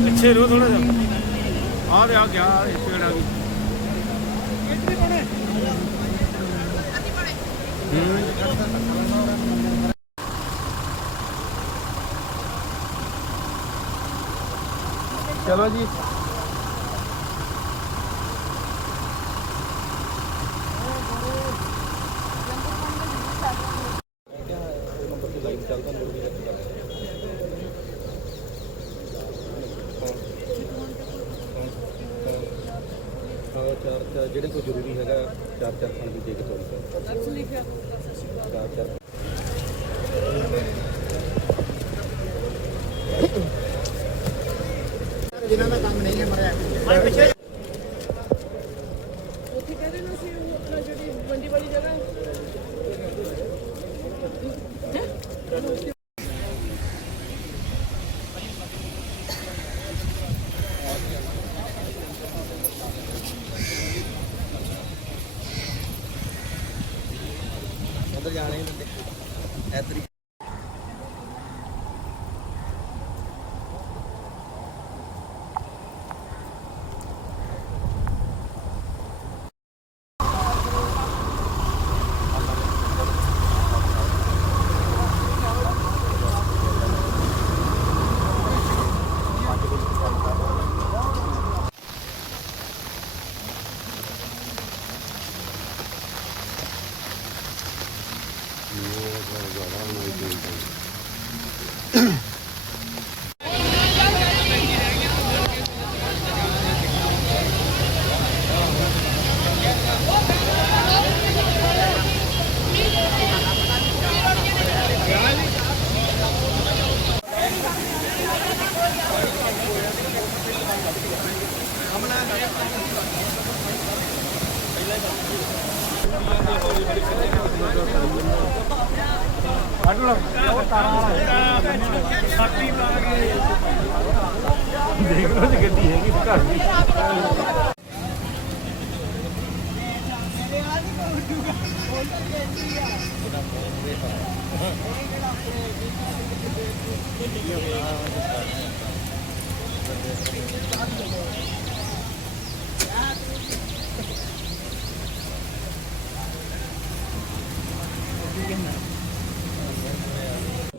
ਪਿੱਛੇ ਰੋ ਥੋੜਾ ਜਿਹਾ। ਆ ਦੇ ਆ ਗਿਆ ਇਹ ਪੇੜ ਆ ਗਈ। ਚਲੋ ਜੀ। ਹਾਂ ਚਾਰ ਚਾਰ ਜਿਹੜੇ ਕੋਈ ਜ਼ਰੂਰੀ ਹੈਗਾ ਚਾਰ ਚਾਰ ਖਾਣ ਦੀ ਦੇ ਕੇ। ਤੋਲ ਚਾਰ ਚਾਰ। ਉੱਥੇ ਕਹਿੰਦੇ ਨਾ ਸੀ ਉਹ ਆਪਣਾ ਜਿਹੜੀ ਮੰਡੀ ਵਾਲੀ ਜਗ੍ਹਾ ਉਧਰ ਜਾਣੇ ਦਿੰਦੇ ਐਤਰੀ ਕੱਢ ਲਓ ਦੇਖ ਲਓ ਜੇ ਗੱਡੀ ਹੈਗੀ ਘਰ ਦੀ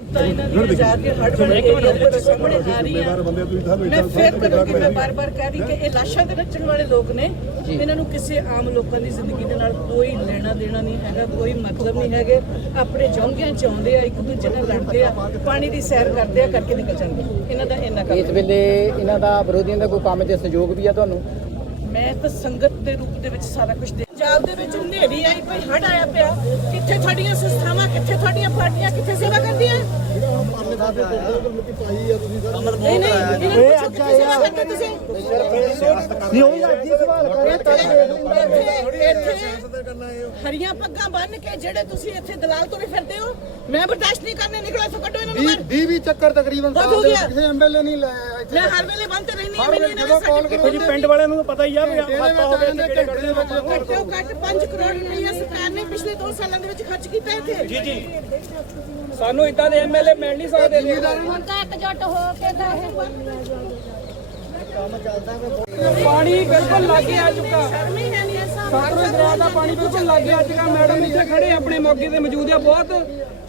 ਤਾਂ ਇਹਨਾਂ ਦੀ ਜਾ ਕੇ ਹੜ ਬਣ ਏਰੀਆ ਦੇ ਵਿੱਚ ਸਾਹਮਣੇ ਆ ਰਹੀ ਹੈ ਮੈਂ ਫਿਰ ਕਰੂੰਗੀ ਮੈਂ ਬਾਰ-ਬਾਰ ਕਹਿ ਰਹੀ ਕਿ ਇਹ ਲਾਸ਼ਾਂ ਦੇ ਨੱਚਣ ਵਾਲੇ ਲੋਕ ਨੇ ਇਹਨਾਂ ਨੂੰ ਕਿਸੇ ਆਮ ਲੋਕਾਂ ਦੀ ਜ਼ਿੰਦਗੀ ਦੇ ਨਾਲ ਕੋਈ ਲੈਣਾ ਦੇਣਾ ਨਹੀਂ ਹੈਗਾ ਕੋਈ ਮਤਲਬ ਨਹੀਂ ਹੈਗੇ। ਆਪਣੇ ਜੌਂਗਿਆਂ ਚ ਆਉਂਦੇ ਆ ਇੱਕ ਦੂਜੇ ਨਾਲ ਲੜਦੇ ਆ ਪਾਣੀ ਦੀ ਸੈਰ ਕਰਦੇ ਆ ਕਰਕੇ ਨਿਕਲ ਜਾਂਦੇ ਇਹਨਾਂ ਦਾ ਇੰਨਾ ਕੰਮ ਇਸ ਵੇਲੇ ਇਹਨਾਂ ਦਾ ਵਿਰੋਧੀਆਂ ਦਾ ਕੋਈ ਕੰਮ 'ਚ ਸਹਿਯੋਗ ਵੀ ਆ ਤੁਹਾਨੂੰ? ਮੈਂ ਤਾਂ ਸੰਗਤ ਦੇ ਰੂਪ ਦੇ ਵਿੱਚ ਸਾਰਾ ਕੁਝ ਦੇ ਪੰਜਾਬ ਦੇ ਵਿੱਚ ਹਨੇਰੀ ਆਈ ਕੋਈ ਹੜ ਆਇਆ ਪਿਆ। ਕਿੱਥੇ ਤੁਹਾਡੀਆਂ ਸੰਸਥਾਵਾਂ ਕਿੱਥੇ ਤੁਹਾਡੀਆਂ ਪਾਰਟੀਆਂ ਕਿੱਥੇ ਸੇਵਾ ਕਰਦੀਆਂ? ਨਹੀਂ ਨਹੀਂ ਇਹ ਅੱਜ ਸੇਵਾ ਕਰਦੇ ਤੁਸੀਂ? ਨਹੀਂ ਉਹੀ ਅੱਜ ਹੀ ਸਵਾਲ ਹਰੀਆਂ ਪੱਗਾਂ ਬੰਨ ਕੇ ਜਿਹੜੇ ਤੁਸੀਂ ਇੱਥੇ ਦਲਾਲ ਤੁਰੇ ਫਿਰਦੇ ਹੋ ਮੈਂ ਬਰਦਾਸ਼ਤ ਨਹੀਂ ਕਰਨੇ ਨਿਕਲਾ ਇੱਥੋਂ ਕੱਢੋ ਇਹਨਾਂ ਨੂੰ ਬਾਹਰ। 20 20 ਚੱਕਰ ਤਕਰੀਬਨ ਹੋ ਗਿਆ। ਕਿਸੇ ਐਮਐਲਏ ਨਹੀਂ ਲਾਇਆ ਇੱਥੇ ਮੈਂ ਹਰ ਵੇਲੇ ਬੰਦ ਰਹਿਣੀ ਹਾਂ ਮੈਨੂੰ ਇਹਨਾਂ ਦੇ ਦੇਖੋ ਜੀ ਪਿੰਡ ਵਾਲਿਆਂ ਨੂੰ ਤਾਂ ਪਤਾ ਹੀ ਆ ਵੀ ਹਾਦਸਾ ਹੋ ਵਿੱਚ ਤੇ ਕਿਹੜੇ ਘੰਟੇ ਦੇ ਵਿੱਚ ਘੱਟੋ ਘੱਟ 5 ਕਰੋੜ ਰੁਪਏ ਸਰਕਾਰ ਨੇ ਪਿਛਲੇ 2 ਸਾਲਾਂ ਦੇ ਵਿੱਚ ਖਰਚ ਕੀਤਾ ਇੱਥੇ। ਜੀ ਜੀ। ਸਾਨੂੰ ਇਦਾਂ ਦੇ ਐਮਐਲਏ ਮਿਲ ਨਹੀਂ ਸਕਦੇ। ਹੁਣ ਤਾਂ ਇਕਜੁੱਟ ਹੋ ਕੇ ਤਾਂ ਇਹ ਪਾਣੀ ਬਿਲਕੁਲ ਲਾਗੇ ਆ ਚੁੱਕਾ। ਸ਼ਰਮ ਹੀ ਹੈ ਨਹੀਂ ਇਹ ਸਭ ਸਤਲੁਜ ਦਰਿਆ ਦਾ ਪਾਣੀ ਬਿਲਕੁਲ ਲਾਗੇ ਆ ਚੁੱਕਾ। ਮੈਡਮ ਇੱਥੇ ਖੜੇ ਆਪਣੇ ਮੌਕੇ ਤੇ ਮੌਜੂਦ ਆ। ਬਹੁਤ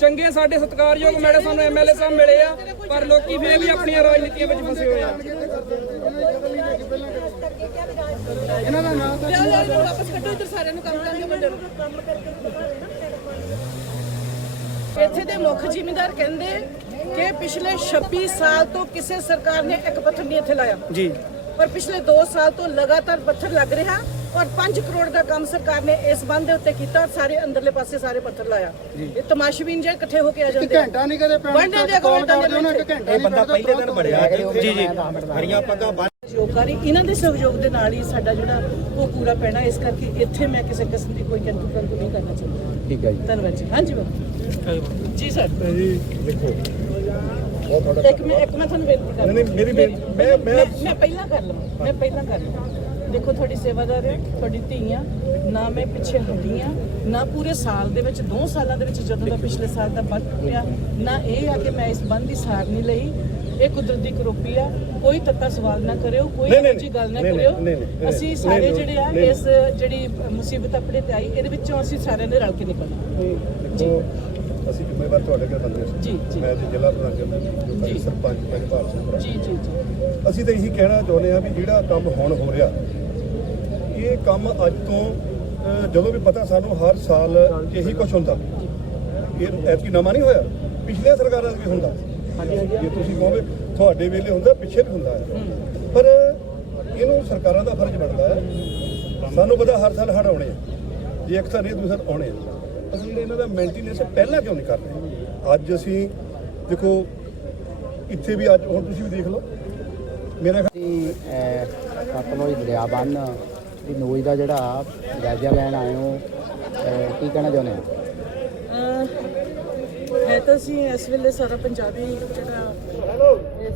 ਚੰਗੇ ਸਾਡੇ ਸਤਿਕਾਰਯੋਗ ਮੈਡਮ ਸਾਨੂੰ ਐਮਐਲਏ ਸਾਹਿਬ ਮਿਲੇ ਆ। ਪਰ ਲੋਕੀ ਫੇਰ ਵੀ ਆਪਣੀਆਂ ਰਾਜਨੀਤੀਆਂ ਵਿੱਚ ਫਸੇ ਹੋਏ ਆ। ਇਹਨਾਂ ਦਾ ਨਾਮ ਇਹਨੂੰ ਵਾਪਸ ਕੱਢੋ ਇੱਧਰ ਸਾਰਿਆਂ ਨੂੰ ਕੰਮ ਕਰਨ ਦੇ ਵੱਡੇ ਨੂੰ। ਇੱਥੇ ਦੇ ਮੁੱਖ ਜ਼ਿਮੀਂਦਾਰ ਕਹਿੰਦੇ ਕਿ ਪਿਛਲੇ 26 ਸਾਲ ਤੋਂ ਕਿਸੇ ਸਰਕਾਰ ਨੇ ਇੱਕ ਪੱਥਰ ਨਹੀਂ ਇੱਥੇ ਲਾਇਆ। ਜੀ। ਪਰ ਪਿਛਲੇ 2 ਸਾਲ ਤੋਂ ਲਗਾਤਾਰ ਪੱਥਰ ਲੱਗ ਰਿਹਾ ਔਰ 5 ਕਰੋੜ ਦਾ ਕੰਮ ਸਰਕਾਰ ਨੇ ਇਸ ਬੰਦ ਦੇ ਉੱਤੇ ਕੀਤਾ ਔਰ ਸਾਰੇ ਅੰਦਰਲੇ ਪਾਸੇ ਸਾਰੇ ਪੱਥਰ ਲਾਇਆ। ਇਹ ਤਮਾਸ਼ਬੀਨ ਜੇ ਇਕੱਠੇ ਹੋ ਕੇ ਆ ਜਾਂਦੇ। ਘੰਟਾ ਨਹੀਂ ਕਦੇ ਪੈਣਾ ਬਣਨੇ ਦੇ ਕੋਲ ਘੰਟਾ ਨਹੀਂ ਪਹਿਲੇ ਦਿਨ ਬੜਿਆ ਜੀ ਜੀ। ਹਰੀਆਂ ਪੱਗਾਂ ਬੰਨ੍ਹ ਸਹਿਯੋਗਕਾਰੀ ਇਹਨਾਂ ਦੇ ਸਹਿਯੋਗ ਦੇ ਨਾਲ ਹੀ ਸਾਡਾ ਜਿਹੜਾ ਉਹ ਪੂਰਾ ਪੈਣਾ ਇਸ ਕਰਕੇ ਇੱਥੇ ਮੈਂ ਕਿਸੇ ਕਿਸਮ ਦੀ ਕੋਈ ਕੰਟੂ ਕੰਟੂ ਨਹੀਂ ਕਰਨਾ ਚਾਹੁੰਦਾ। ਠੀਕ ਹੈ ਜੀ। ਧੰਨਵਾਦ ਜੀ। ਹਾਂਜੀ ਬਾਬੂ। ਜੀ ਸਰ। ਇੱਕ ਮੈਂ ਇੱਕ ਮੈਂ ਤੁਹਾਨੂੰ ਬੇਨਤੀ ਕਰਦਾ ਨਹੀਂ, ਮੇਰੀ ਬੇਨ- ਮੈਂ- ਮੈਂ- ਮੈਂ ਪਹਿਲਾਂ ਕਰ ਲਵਾਂ ਮੈਂ ਪਹਿਲਾਂ ਕਰ ਲਵਾਂ। ਦੇਖੋ ਤੁਹਾਡੀ ਸੇਵਾਦਾਰ ਹੈ ਤੁਹਾਡੀ ਧੀ ਆ ਨਾ ਮੈਂ ਪਿੱਛੇ ਹਟੀ ਆ ਨਾ ਪੂਰੇ ਸਾਲ ਦੇ ਵਿੱਚ 2 ਸਾਲਾਂ ਦੇ ਵਿੱਚ ਜਦੋਂ ਦਾ ਪਿਛਲੇ ਸਾਲ ਦਾ ਬੰਦ ਟੁੱਟਿਆ ਨਾ ਇਹ ਆ ਕਿ ਮੈਂ ਇਸ ਬੰਦ ਦੀ ਸਾਰ ਨਹੀਂ ਲਈ। ਇਹ ਕੁਦਰਤ ਦੀ ਕਰੋਪੀ ਆ ਕੋਈ ਤੱਤਾ ਸਵਾਲ ਨਾ ਕਰਿਓ ਕੋਈ ਉੱਚੀ ਗੱਲ ਨਾ ਕਰਿਓ। ਅਸੀਂ ਸਾਰੇ ਜਿਹੜੇ ਆ। ਇਸ ਜਿਹੜੀ ਮੁਸੀਬਤ ਆਪਣੇ ਤੇ ਆਈ ਇਹਦੇ ਵਿੱਚੋਂ ਅਸੀਂ ਸਾਰਿਆਂ ਨੇ ਰਲ ਕੇ ਨਿਕਲਣਾ। ਦੇਖੋ ਅਸੀਂ ਜ਼ਿੰਮੇਵਾਰ ਤੁਹਾਡੇ ਕੋਲ ਬੰਦੇ ਸੀ ਜੀ, ਜੀ। ਮੈਂ ਤੇ ਜ਼ਿਲ੍ਹਾ ਪ੍ਰਧਾਨ ਜੋ ਜੀ। ਸਰਪੰਚ ਪੰਜਪਾਲ ਸਿੰਘ ਜੀ ਜੀ ਜੀ। ਅਸੀਂ ਤਾਂ ਇਹੀ ਕਹਿਣਾ ਚਾਹੁੰਦੇ ਆ ਵੀ ਜਿਹੜਾ ਕੰਮ ਹੁਣ ਹੋ ਰਿਹਾ ਇਹ ਕੰਮ ਅੱਜ ਤੋਂ ਅਹ, ਜਦੋਂ ਵੀ ਪਤਾ ਸਾਨੂੰ ਹਰ ਸਾਲ ਇਹੀ ਕੁਝ ਹੁੰਦਾ। ਇਹ ਐਤਕੀ ਨਵਾਂ ਨਹੀਂ ਹੋਇਆ ਪਿਛਲੇ ਸਰਕਾਰਾਂ 'ਚ ਵੀ ਹੁੰਦਾ। ਜੇ ਤੁਸੀਂ ਕਹੋਗੇ ਤੁਹਾਡੇ ਵੇਲੇ ਹੁੰਦਾ ਪਿੱਛੇ ਵੀ ਹੁੰਦਾ। ਹੈ ਪਰ ਇਹਨੂੰ ਸਰਕਾਰਾਂ ਦਾ ਫਰਜ਼ ਬਣਦਾ ਹੈ। ਸਾਨੂੰ ਪਤਾ ਹਰ ਸਾਲ ਹੜ੍ਹ ਆਉਣੇ ਆ। ਜੇ ਇੱਕ ਸਾਲ ਨਹੀਂ ਦੂਸਰਾ ਆਉਣੇ ਆ। ਅਸੀਂ ਜਿਹੜੇ ਇਹਨਾਂ ਦਾ ਮੇਨਟੇਨੈਂਸ ਪਹਿਲਾਂ ਕਿਉਂ ਨਹੀਂ ਕਰ ਰਹੇ? ਅੱਜ ਅਸੀਂ ਦੇਖੋ ਇੱਥੇ ਵੀ ਅੱਜ ਹੁਣ ਤੁਸੀਂ ਵੀ ਦੇਖ ਲਓ। ਮੇਰਾ ਸਤਲੁਜ ਦਰਿਆ ਬੰਨ ਦੀ ਨੋਈ ਦਾ ਜਿਹੜਾ ਜਾਇਜ਼ਾ ਲੈਣ ਆਏ ਹੋ ਕੀ ਕਹਿਣਾ ਚਾਹੁੰਦੇ ਹੋ? ਹੈ ਤਾਂ ਅਸੀਂ ਇਸ ਵੇਲੇ ਸਾਰਾ ਪੰਜਾਬੀ ਜਿਹੜਾ ਇਸ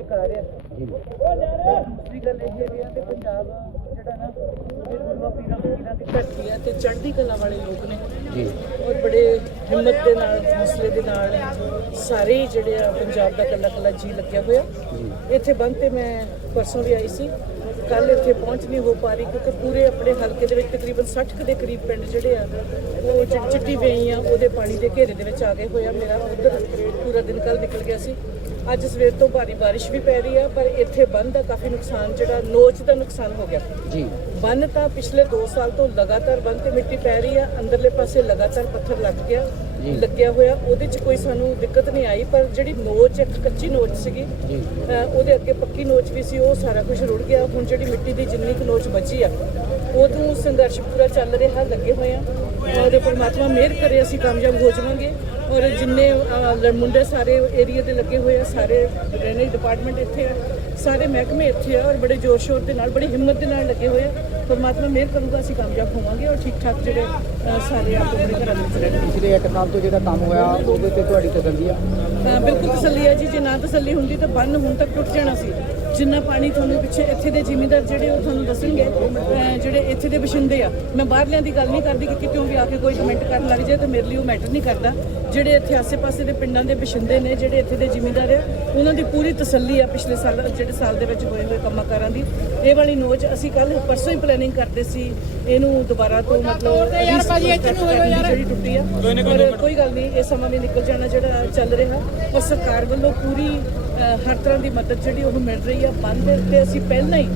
ਕੁਦਰਤੀ ਦਾ ਸ਼ਿਕਾਰ ਹੈ ਦੂਸਰੀ ਗੱਲ ਇਹ ਵੀ ਆ ਕਿ ਪੰਜਾਬ ਜਿਹੜਾ ਨਾ ਇਹ ਗੁਰੂਆਂ ਪੀਰਾਂ ਫਕੀਰਾਂ ਦੀ ਧਰਤੀ ਹੈ ਤੇ ਚੜ੍ਹਦੀ ਕਲਾ ਵਾਲੇ ਲੋਕ ਨੇ। ਜੀ। ਔਰ ਬੜੇ ਹਿੰਮਤ ਦੇ ਨਾਲ ਹੌਸਲੇ ਦੇ ਨਾਲ ਸਾਰੇ ਜਿਹੜੇ ਆ ਪੰਜਾਬ ਦਾ ਕੱਲਾ ਕੱਲਾ ਜੀ ਲੱਗਿਆ ਹੋਇਆ। ਇੱਥੇ ਬੰਦ ਤੇ ਮੈਂ ਪਰਸੋਂ ਵੀ ਆਈ ਸੀ। ਕੱਲ ਇੱਥੇ ਪਹੁੰਚ ਨਹੀਂ ਹੋ ਪਾ ਰਹੀ ਕਿਉਂਕਿ ਪੂਰੇ ਆਪਣੇ ਹਲਕੇ ਦੇ ਵਿੱਚ ਤਕਰੀਬਨ 60 ਕੁ ਦੇ ਕਰੀਬ ਪਿੰਡ ਜਿਹੜੇ ਆ ਉਹ ਚਿੱਟੀ ਵੇਈ ਆ ਉਹਦੇ ਪਾਣੀ ਦੇ ਘੇਰੇ ਦੇ ਵਿੱਚ ਆ ਗਏ ਹੋਇਆ ਮੇਰਾ ਉਧਰ ਪੂਰਾ ਦਿਨ ਕੱਲ ਨਿਕਲ ਗਿਆ ਸੀ। ਅੱਜ ਸਵੇਰ ਤੋਂ ਭਾਰੀ ਬਾਰਿਸ਼ ਵੀ ਪੈ ਰਹੀ ਆ ਪਰ ਇੱਥੇ ਬੰਦ ਦਾ ਕਾਫੀ ਨੁਕਸਾਨ ਜਿਹੜਾ ਨੋਚ ਦਾ ਨੁਕਸਾਨ ਹੋ ਗਿਆ। ਜੀ। ਬੰਨ ਤਾਂ ਪਿਛਲੇ 2 ਸਾਲ ਤੋਂ ਲਗਾਤਾਰ ਬੰਨ ਤੇ ਮਿੱਟੀ ਪੈ ਰਹੀ ਆ ਅੰਦਰਲੇ ਪਾਸੇ ਲਗਾਤਾਰ ਪੱਥਰ ਲੱਗ ਗਿਆ ਲੱਗਿਆ ਹੋਇਆ। ਉਹਦੇ 'ਚ ਕੋਈ ਸਾਨੂੰ ਦਿੱਕਤ ਨਹੀਂ ਆਈ ਪਰ ਜਿਹੜੀ ਨੋਚ ਇੱਕ ਕੱਚੀ ਨੋਚ ਸੀਗੀ ਉਹਦੇ ਅੱਗੇ ਪੱਕੀ ਨੋਚ ਵੀ ਸੀ ਉਹ ਸਾਰਾ ਕੁਝ ਰੁੜ ਗਿਆ। ਹੁਣ ਜਿਹੜੀ ਮਿੱਟੀ ਦੀ ਜਿੰਨੀ ਕੁ ਨੋਚ ਬਚੀ ਆ ਉਦੋਂ ਸੰਘਰਸ਼ ਪੂਰਾ ਚੱਲ ਰਿਹਾ ਲੱਗੇ ਹੋਏ ਆ। ਔਰ ਪਰਮਾਤਮਾ ਮਿਹਰ ਕਰੇ ਅਸੀਂ ਕਾਮਯਾਬ ਹੋ ਜਾਵਾਂਗੇ। ਔਰ ਜਿੰਨੇ ਅਹ, ਮੁੰਡੇ ਸਾਰੇ ਏਰੀਆ ਦੇ ਲੱਗੇ ਹੋਏ ਆ ਸਾਰੇ ਡਰੇਨੇਜ ਡਿਪਾਰਟਮੈਂਟ ਇੱਥੇ ਆ ਸਾਰੇ ਮਹਿਕਮੇ ਇੱਥੇ ਆ ਔਰ ਬੜੇ ਜ਼ੋਰ ਸ਼ੋਰ ਦੇ ਨਾਲ ਬੜੀ ਹਿੰਮਤ ਦੇ ਨਾਲ ਲੱਗੇ ਹੋਏ ਆ। ਪਰਮਾਤਮਾ ਮਿਹਰ ਕਰੂਗਾ ਅਸੀਂ ਕਾਮਯਾਬ ਹੋਵਾਂਗੇ ਔਰ ਠੀਕ ਠਾਕ ਜਿਹੜੇ ਅਹ, ਸਾਰੇ ਆਪਣੇ ਆਪਣੇ ਘਰਾਂ ਦੇ ਵਿੱਚ ਰਹਿਣਗੇ ਪਿਛਲੇ ਇੱਕ ਸਾਲ ਤੋਂ ਜਿਹੜਾ ਕੰਮ ਹੋਇਆ ਉਹਦੇ ਤੇ ਤੁਹਾਡੀ ਤਸੱਲੀ ਆ? ਬਿਲਕੁਲ ਤਸੱਲੀ ਹੈ ਜੀ। ਜੇ ਨਾ ਤਸੱਲੀ ਹੁੰਦੀ ਤਾਂ ਬੰਨ ਹੁਣ ਤੱਕ ਟੁੱਟ ਜਾਣਾ ਸੀ। ਜਿੰਨਾ ਪਾਣੀ ਤੁਹਾਨੂੰ ਪਿੱਛੇ ਇੱਥੇ ਦੇ ਜ਼ਿਮੀਂਦਾਰ ਜਿਹੜੇ ਉਹ ਤੁਹਾਨੂੰ ਦੱਸਣਗੇ ਜਿਹੜੇ ਇੱਥੇ ਦੇ ਵਸਿੰਦੇ ਆ। ਮੈਂ ਬਾਹਰਲਿਆਂ ਦੀ ਗੱਲ ਨਹੀਂ ਕਰਦੀ ਕਿ ਕਿਤੋਂ ਵੀ ਆ ਕੇ ਕੋਈ ਕਮੈਂਟ ਕਰਨ ਲੱਗ ਜਾਏ ਤਾਂ ਮੇਰੇ ਲਈ ਉਹ ਮੈਟਰ ਨਹੀਂ ਕਰਦਾ। ਜਿਹੜੇ ਇੱਥੇ ਆਸੇ-ਪਾਸੇ ਦੇ ਪਿੰਡਾਂ ਦੇ ਵਸਿੰਦੇ ਨੇ ਜਿਹੜੇ ਇੱਥੇ ਦੇ ਜ਼ਿਮੀਂਦਾਰ ਆ ਉਹਨਾਂ ਦੀ ਪੂਰੀ ਤਸੱਲੀ ਆ ਪਿਛਲੇ ਸਾਲ ਜਿਹੜੇ ਸਾਲ ਦੇ ਵਿੱਚ ਹੋਏ ਹੋਏ ਕੰਮਾਂ ਕਾਰਾਂ ਦੀ। ਇਹ ਵਾਲੀ ਨੋਚ ਅਸੀਂ ਕੱਲ ਪਰਸੋਂ ਹੀ ਪਲੈਨਿੰਗ ਕਰਦੇ ਸੀ ਇਹਨੂੰ ਦੁਬਾਰਾ ਤੋਂ ਮਤਲਬ ਯਾਰ ਭਾਜੀ ਇੱਥੇ ਨੂੰ ਜਿਹੜੀ ਟੁੱਟੀ ਆ। ਕੋਈ ਗੱਲ ਨਹੀਂ ਇਹ ਸਮਾਂ ਵੀ ਨਿਕਲ ਜਾਣਾ ਜਿਹੜਾ ਚੱਲ ਰਿਹਾ। ਪਰ ਸਰਕਾਰ ਵੱਲੋਂ ਪੂਰੀ ਹਰ ਤਰ੍ਹਾਂ ਦੀ ਮਦਦ ਜਿਹੜੀ ਉਹ ਮਿਲ ਰਹੀ ਆ ਬੰਦ ਦੇ ਉੱਤੇ ਅਸੀਂ ਪਹਿਲਾਂ ਹੀ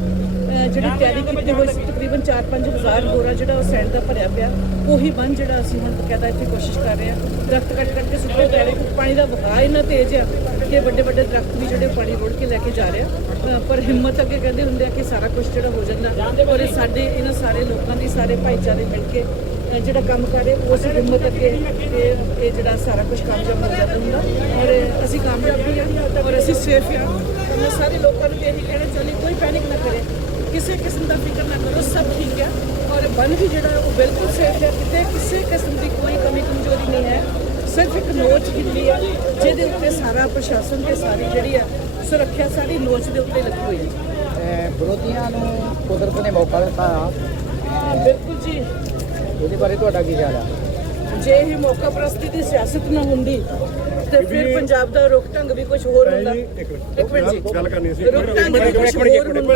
ਜਿਹੜੀ ਤਿਆਰੀ ਕੀਤੀ ਹੋਈ ਸੀ, ਤਕਰੀਬਨ 4-5 ਹਜ਼ਾਰ ਬੋਰਾ ਜਿਹੜਾ ਉਹ ਸੈਂਡ ਦਾ ਭਰਿਆ ਪਿਆ। ਉਹੀ ਬੰਦ ਜਿਹੜਾ ਅਸੀਂ ਹੁਣ ਬਕਾਇਦਾ ਇੱਥੇ ਕੋਸ਼ਿਸ਼ ਕਰ ਰਹੇ ਹਾਂ ਦਰਖਤ ਕੱਟ ਕੱਟ ਕੇ ਸੁੱਕੇ ਪੈ ਰਹੇ ਪਾਣੀ ਦਾ ਵਹਾਅ ਇੰਨਾ ਤੇਜ਼ ਆ ਕਿ ਵੱਡੇ ਵੱਡੇ ਦਰਖਤ ਵੀ ਜਿਹੜੇ ਪਾਣੀ ਰੋੜ ਕੇ ਲੈ ਕੇ ਜਾ ਰਹੇ ਆ। ਪਰ ਹਿੰਮਤ ਅੱਗੇ ਕਹਿੰਦੇ ਹੁੰਦੇ ਆ ਕਿ ਸਾਰਾ ਕੁਝ ਜਿਹੜਾ ਹੋ ਜਾਂਦਾ। ਔਰ ਇਹ ਸਾਡੇ, ਇਹਨਾਂ ਸਾਰੇ ਲੋਕਾਂ ਦੀ, ਸਾਰੇ ਭਾਈਚਾਰੇ ਮਿਲ ਕੇ ਜਿਹੜਾ ਕੰਮ ਕਰ ਰਹੇ ਉਸ ਹਿੰਮਤ ਅੱਗੇ ਇਹ ਜਿਹੜਾ ਸਾਰਾ ਕੁਝ ਕਾਮਯਾਬ ਹੋ ਜਾਂਦਾ ਹੁੰਦਾ। ਔਰ ਅਸੀਂ ਕਾਮਯਾਬ ਵੀ ਹਾਂ ਔਰ ਅਸੀਂ ਸੇਫ ਹਾਂ। ਮੈਂ ਸਾਰੇ ਲੋਕਾਂ ਨੂੰ ਇਹੀ ਕਹਿਣਾ ਚਾਹੁੰਦੀ ਕੋਈ ਪੈਨਿਕ ਨਾ ਕਰੇ। ਕਿਸੇ ਕਿਸਮ ਦਾ ਫਿਕਰ ਨਾ ਕਰੋ ਸਭ ਠੀਕ ਹੈ। ਔਰ ਬੰਨ ਵੀ ਜਿਹੜਾ ਉਹ ਬਿਲਕੁਲ ਸੇਫ ਹੈ। ਕਿਤੇ ਕਿਸੇ ਕਿਸਮ ਦੀ ਕੋਈ ਕਮੀ ਕਮਜ਼ੋਰੀ ਨਹੀਂ ਹੈ। ਸਿਰਫ ਇੱਕ ਨੋਚ ਗਿੱਲੀ ਹੈ ਜਿਹਦੇ ਉੱਤੇ ਸਾਰਾ ਪ੍ਰਸ਼ਾਸਨ ਤੇ ਸਾਰੀ ਜਿਹੜੀ ਆ ਸੁਰੱਖਿਆ ਸਾਰੀ ਨੋਚ ਦੇ ਉੱਤੇ ਲੱਗੀ ਹੋਈ ਹੈ। ਵਿਰੋਧੀਆਂ ਨੂੰ ਕੁਦਰਤ ਨੇ ਮੌਕਾ ਦਿੱਤਾ। ਆ ਹਾਂ, ਬਿਲਕੁਲ ਜੀ। ਉਹਦੇ ਬਾਰੇ ਤੁਹਾਡਾ ਕੀ ਖਿਆਲ ਆ? ਜੇ ਇਹ ਮੌਕਾ ਪ੍ਰਸਤੀ ਦੀ ਸਿਆਸਤ ਨਾ ਹੁੰਦੀ ਤੇ ਫਿਰ ਪੰਜਾਬ ਦਾ ਰੁਖ ਢੰਗ ਵੀ ਕੁਝ ਹੋਰ ਹੁੰਦਾ। ਇੱਕ ਮਿੰਟ ਜੀ। ਗੱਲ ਕਰਨੀ ਸੀ। ਰੁਖ ਢੰਗ ਵੀ ਕੁਝ ਹੋਰ ਹੁੰਦਾ।